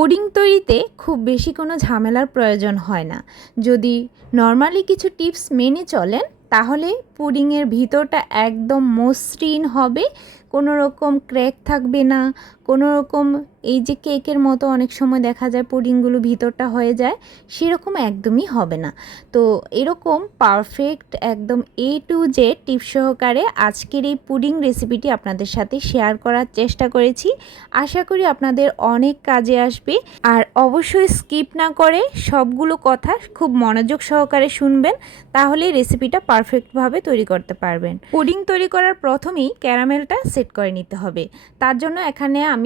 Pudding তৈরিতে খুব বেশি কোনো ঝামেলার প্রয়োজন হয় না। যদি নর্মালি কিছু টিপস মেনে চলেন, তাহলে পুডিংয়ের ভিতরটা একদম মসৃণ হবে, কোনো রকম ক্র্যাক থাকবে না কোনো রকম এই যে কেকের মতো অনেক সময় দেখা যায় পুডিংগুলো ভিতরটা হয়ে যায়, সেরকম একদমই হবে না। তো এরকম পারফেক্ট একদম এ টু জে টিপ সহকারে আজকের এই পুডিং রেসিপিটি আপনাদের সাথে শেয়ার করার চেষ্টা করেছি। আশা করি আপনাদের অনেক কাজে আসবে। আর অবশ্যই স্কিপ না করে সবগুলো কথা খুব মনোযোগ সহকারে শুনবেন, তাহলে রেসিপিটা পারফেক্টভাবে তৈরি করতে পারবেন। পুডিং তৈরি করার প্রথমেই ক্যারামেলটা সেট করে নিতে হবে। তার জন্য এখানে আমি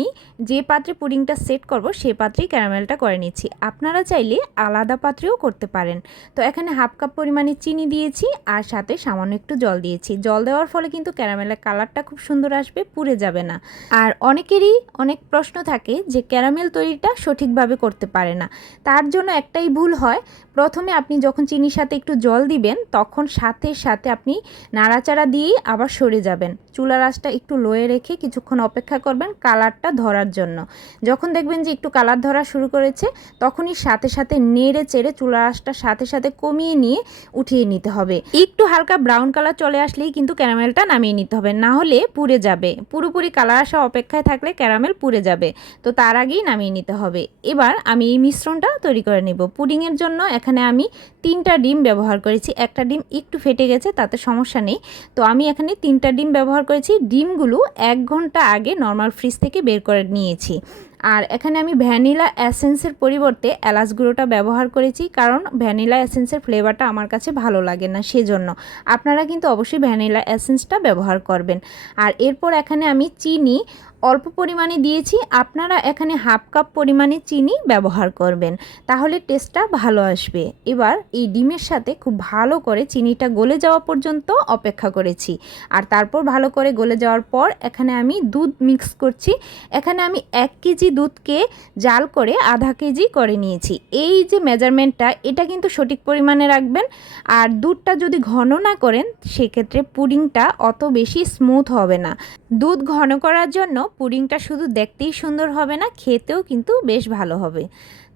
যে পাত্রে পুডিংটা সেট করব সেই পাত্রেই ক্যারামেলটা করে নিচ্ছি। আপনারা চাইলে আলাদা পাত্রেও করতে পারেন। তো এখানে হাফ কাপ পরিমাণে চিনি দিয়েছি আর সাথে সামান্য একটু জল দিয়েছি। জল দেওয়ার ফলে কিন্তু ক্যারামেলের কালারটা খুব সুন্দর আসবে, পুড়ে যাবে না। আর অনেকেরই অনেক প্রশ্ন থাকে যে ক্যারামেল তৈরিটা সঠিকভাবে করতে পারে না। তার জন্য একটাই ভুল হয় প্রথমে আপনি যখন চিনির সাথে একটু জল দিবেন, তখন সাথে সাথে আপনি নাড়াচাড়া দিয়েই আবার সরে যাবেন। চুলা রাসটা একটু লোয়ে রেখে কিছুক্ষণ অপেক্ষা করবেন কালারটা ধরার জন্য। যখন দেখবেন যে একটু কালার ধরা শুরু করেছে, তখনই সাথে সাথে নেড়ে চেড়ে চুলা রাসটা সাথে সাথে কমিয়ে নিয়ে উঠিয়ে নিতে হবে। একটু হালকা ব্রাউন কালার চলে আসলেই কিন্তু ক্যারামেলটা নামিয়ে নিতে হবে। না হলে পুড়ে যাবে। পুরোপুরি কালার আসা অপেক্ষায় থাকলে ক্যারামেল পুড়ে যাবে। তো তার আগেই নামিয়ে নিতে হবে। এবার আমি এই মিশ্রণটা তৈরি করে নেব। পুডিংয়ের জন্য এখানে আমি তিনটা ডিম ব্যবহার করেছি। একটা ডিম একটু ফেটে গেছে, তাতে সমস্যা নেই। তো আমি এখানে তিনটা ডিম ব্যবহার করেছি। ডিমগুলো এক ঘণ্টা আগে নর্মাল ফ্রিজ থেকে বের করে নিয়েছি। আর এখানে আমি ভ্যানিলা অ্যাসেন্সের পরিবর্তে এলাচ গুঁড়োটা ব্যবহার করেছি, কারণ ভ্যানিলা অ্যাসেন্সের ফ্লেভারটা আমার কাছে ভালো লাগে না সেজন্য। আপনারা কিন্তু অবশ্যই ভ্যানিলা অ্যাসেন্সটা ব্যবহার করবেন। আর এরপর এখানে আমি চিনি অল্প পরিমাণে দিয়েছি, আপনারা এখানে হাফ কাপ পরিমাণে চিনি ব্যবহার করবেন, তাহলে টেস্টটা ভালো আসবে। এবার এই ডিমের সাথে খুব ভালো করে চিনিটা গলে যাওয়া পর্যন্ত অপেক্ষা করেছি। আর তারপর ভালো করে গলে যাওয়ার পর এখানে আমি দুধ মিক্স করছি। এখানে আমি এক কেজি দুধকে জাল করে আধা কেজি করে নিয়েছি। এই যে মেজারমেন্টটা এটা কিন্তু সঠিক পরিমাণে রাখবেন। আর দুধটা যদি ঘন না করেন, সেক্ষেত্রে পুডিংটা অত বেশি স্মুথ হবে না। দুধ ঘন করার জন্য পুডিংটা শুধু দেখতেই সুন্দর হবে না, খেতেও কিন্তু বেশ ভালো হবে।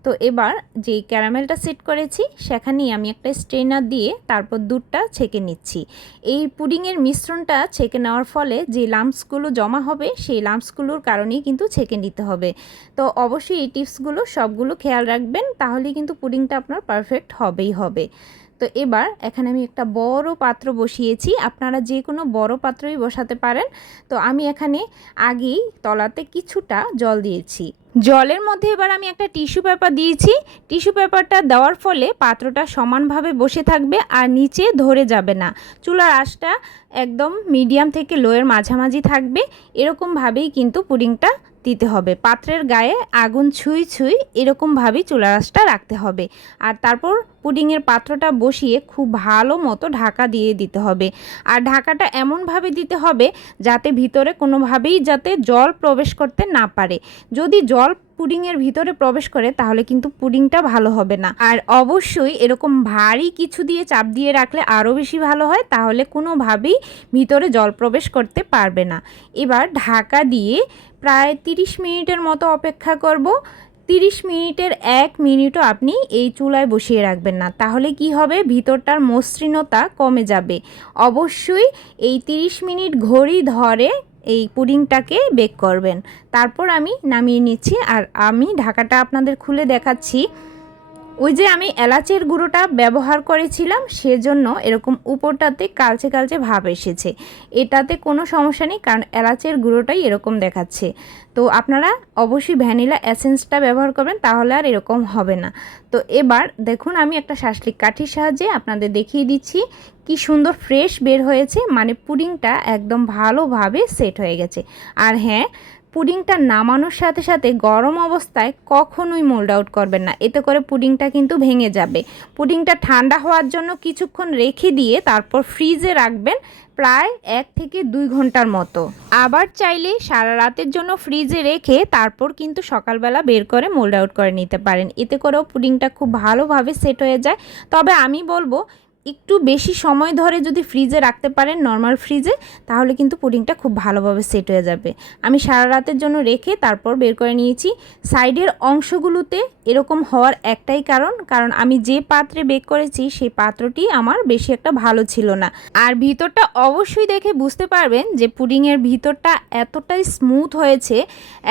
তো এবার যে ক্যারামেলটা সেট করেছি, সেখানেই আমি একটা স্ট্রেনার দিয়ে তারপর দুধটা ছেঁকে নিচ্ছি। এই পুডিংয়ের মিশ্রণটা ছেঁকে নেওয়ার ফলে যে লাম্পসগুলো জমা হবে, সেই লাম্পসগুলোর কারণেই কিন্তু ছেঁকে নিতে হবে। তো অবশ্যই এই টিপসগুলো সবগুলো খেয়াল রাখবেন, তাহলেই কিন্তু পুডিংটা আপনার পারফেক্ট হবেই হবে। তো এবার এখানে আমি একটা বড় পাত্র বসিয়েছি। আপনারা যে কোনো বড় পাত্রই বসাতে পারেন। তো আমি এখানে আগেই তলাতে কিছুটা জল দিয়েছি। জলের মধ্যে এবার আমি একটা টিস্যু পেপার দিয়েছি। টিস্যু পেপারটা দেওয়ার ফলে পাত্রটা সমানভাবে বসে থাকবে আর নিচে ধরে যাবে না। চুলার আঁচটা একদম মিডিয়াম থেকে লোয়ের মাঝামাঝি থাকবে। এরকমভাবেই কিন্তু পুডিংটা দিতে হবে। পাত্রের গায়ে আগুন ছুঁই ছুঁই এরকমভাবেই চুলা রাসটা রাখতে হবে। আর তারপর পুডিংয়ের পাত্রটা বসিয়ে খুব ভালো মতো ঢাকা দিয়ে দিতে হবে। আর ঢাকাটা এমনভাবে দিতে হবে যাতে ভিতরে কোনোভাবেই যাতে জল প্রবেশ করতে না পারে। যদি জল পুডিংয়ের ভিতরে প্রবেশ করে তাহলে কিন্তু পুডিংটা ভালো হবে না। আর অবশ্যই এরকম ভারী কিছু দিয়ে চাপ দিয়ে রাখলে আরও বেশি ভালো হয়, তাহলে কোনোভাবেই ভিতরে জল প্রবেশ করতে পারবে না। এবার ঢাকা দিয়ে প্রায় তিরিশ মিনিটের মতো অপেক্ষা করব। তিরিশ মিনিটের এক মিনিটও আপনি এই চুলায় বসিয়ে রাখবেন না। তাহলে কি হবে? ভিতরটার মসৃণতা কমে যাবে। অবশ্যই এই তিরিশ মিনিট ঘড়ি ধরে এই পুডিংটাকে বেক করবেন। তারপর আমি নামিয়ে নিচ্ছি। আর আমি ঢাকাটা আপনাদের খুলে দেখাচ্ছি। ওই যে আমি এলাচের গুঁড়োটা ব্যবহার করেছিলাম, সেজন্য এরকম উপরটাতে কালচে কালচে ভাব এসেছে। এটাতে কোনো সমস্যা নেই, কারণ এলাচের গুঁড়োটাই এরকম দেখাচ্ছে। তো আপনারা অবশ্যই ভ্যানিলা এসেন্সটা ব্যবহার করবেন, তাহলে আর এরকম হবে না। তো এবার দেখুন, আমি একটা শাসলিক কাঠির সাহায্যে আপনাদের দেখিয়ে দিচ্ছি কি সুন্দর ফ্রেশ বের হয়েছে মানে পুডিংটা একদম ভালোভাবে সেট হয়ে গেছে। আর হ্যাঁ পুডিংটা নামানোর সাথে সাথে গরম অবস্থায় কখনোই মোল্ড আউট করবেন না। এতে করে পুডিংটা কিন্তু ভেঙে যাবে। পুডিংটা ঠান্ডা হওয়ার জন্য কিছুক্ষণ রেখে দিয়ে তারপর ফ্রিজে রাখবেন প্রায় এক থেকে দুই ঘণ্টার মতো। আবার চাইলে সারা রাতের জন্য ফ্রিজে রেখে তারপর কিন্তু সকালবেলা বের করে মোল্ড আউট করে নিতে পারেন। এতে করেও পুডিংটা খুব ভালোভাবে সেট হয়ে যায়। তবে আমি বলব একটু বেশি সময় ধরে যদি ফ্রিজে রাখতে পারেন নর্মাল ফ্রিজে তাহলে কিন্তু পুডিংটা খুব ভালোভাবে সেট হয়ে যাবে। আমি সারা রাতের জন্য রেখে তারপর বের করে নিয়েছি। সাইডের অংশগুলোতে এরকম হওয়ার একটাই কারণ কারণ আমি যে পাত্রে বেক করেছি, সেই পাত্রটি আমার বেশি একটা ভালো ছিল না। আর ভিতরটা অবশ্যই দেখে বুঝতে পারবেন যে পুডিংয়ের ভিতরটা এতটাই স্মুথ হয়েছে,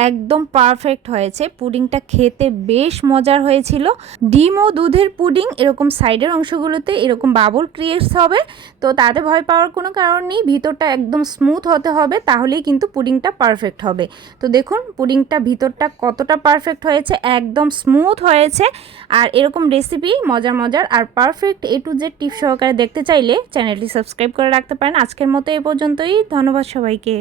একদম পারফেক্ট হয়েছে। পুডিংটা খেতে বেশ মজার হয়েছিল। ডিম ও দুধের পুডিং এরকম সাইডের অংশগুলোতে এরকম বাবল ক্রিয়েটস হবে। তো তাতে ভয় পাওয়ার কোনো কারণ নেই। ভিতরটা একদম স্মুথ হতে হবে, তাহলেই কিন্তু পুডিংটা পারফেক্ট হবে। তো দেখুন, পুডিংটা ভিতরটা কতটা পারফেক্ট হয়েছে, একদম স্মুথ হয়েছে। আর এরকম রেসিপি মজার মজার আর perfect A to Z tip সহকারে দেখতে চাইলে চ্যানেলটি সাবস্ক্রাইব করে রাখতে পারেন। আজকের মতো এ পর্যন্তই। ধন্যবাদ সবাইকে।